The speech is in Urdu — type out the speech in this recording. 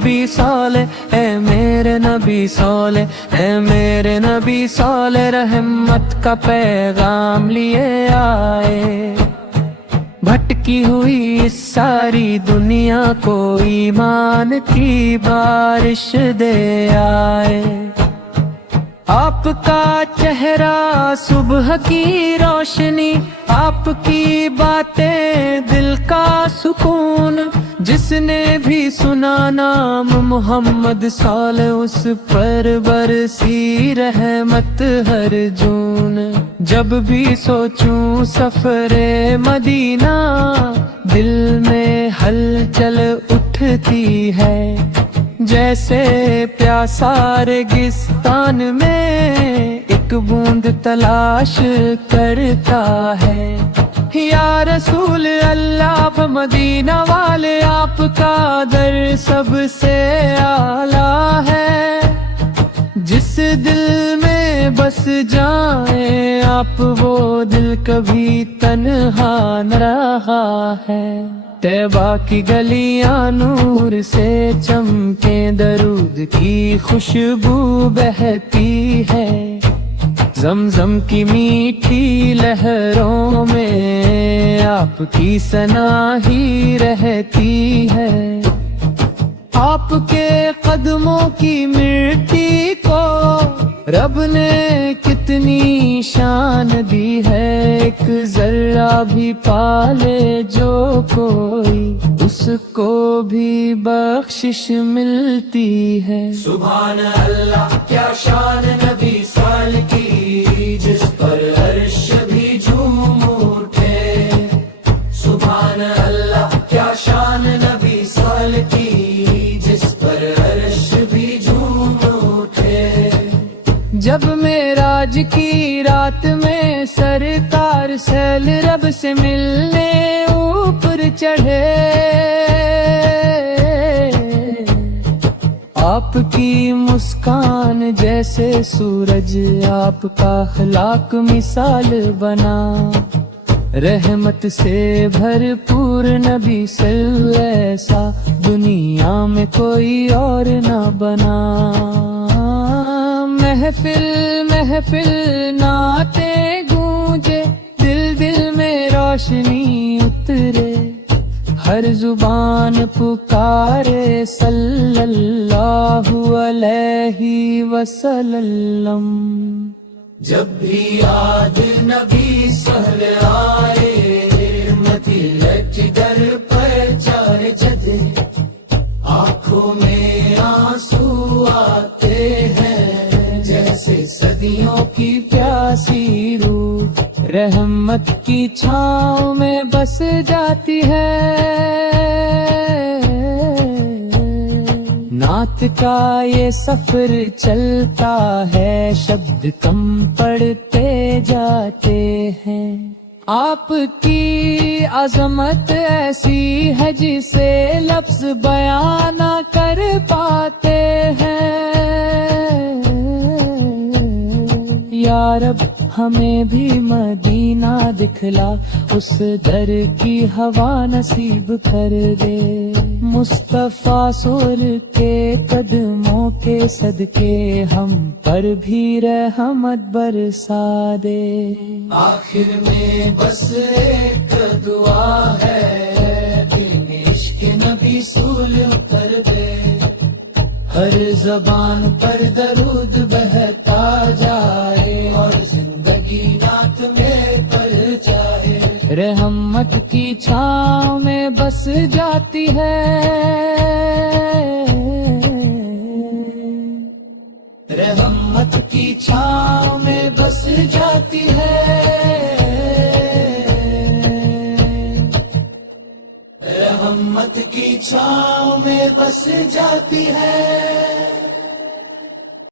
نبی صالح، اے میرے نبی صالح، اے میرے نبی صالح، رحمت کا پیغام لیے آئے۔ بھٹکی ہوئی اس ساری دنیا کو ایمان کی بارش دے آئے۔ آپ کا چہرہ صبح کی روشنی، آپ کی باتیں دل کا سکون، جس نے بھی سنا نام محمد صالح اس پر برسی رحمت ہر جون۔ جب بھی سوچوں سفر مدینہ، دل میں ہلچل اٹھتی ہے، جیسے پیاسا ریگستان میں ایک بوند تلاش کرتا ہے۔ یا رسول اللہ، آپ مدینہ والے، آپ کا در سب سے اعلیٰ ہے۔ جس دل میں بس جائیں آپ، وہ دل کبھی تنہا نہ رہا ہے۔ طیبہ کی گلیاں نور سے چمکیں، درود کی خوشبو بہتی ہے، زمزم کی میٹھی لہروں میں آپ کی ثنا ہی رہتی ہے۔ آپ کے قدموں کی مٹی کو رب نے کتنی شان دی ہے، ایک ذرہ بھی پالے جو کوئی، اس کو بھی بخشش ملتی ہے۔ سبحان اللہ، کیا شان نبی صالح کی، جس پر عرش بھی جھوم اٹھے۔ سبحان اللہ، کیا شان نبی صالح کی، جس پر عرش بھی جھوم اٹھے۔ جب معراج کی رات میں سرکار سیل رب سے ملنے اوپر چڑھے، آپ کی مسکان جیسے سورج، آپ کا اخلاق مثال بنا، رحمت سے بھرپور نبی صلی ایسا دنیا میں کوئی اور نہ بنا۔ محفل محفل نعتیں گونجے، دل دل میں روشنی اترے، ہر زبان پکارے صلی اللہ علیہ وسلم۔ جب بھی یاد نبی صالح آئے، مدی لج در پر چائے جدے، آنکھوں میں آنسو آتے ہیں، جیسے صدیوں کی پیاسی روح رحمت کی چھاؤں میں بس جاتی ہے۔ نعت کا یہ سفر چلتا ہے، شبد کم پڑتے جاتے ہیں، آپ کی عظمت ایسی ہے جسے لفظ بیان نہ کر پاتے ہیں۔ یا رب، ہمیں بھی مدینہ دکھلا، اس در کی ہوا نصیب کر دے، مصطفیٰ سور کے قدموں کے صدقے ہم پر بھی رحمت برسا دے۔ آخر میں بس ایک دعا ہے کہ عشق نبی صالح کر دے، ہر زبان پر درود بہتا جائے، اور زندگی نعت میں پل جائے۔ رحمت کی چھاؤں میں بس جاتی ہے، رحمت کی چھاؤں میں بس جاتی ہے، رحمت کی چھاؤں میں بس جاتی ہے۔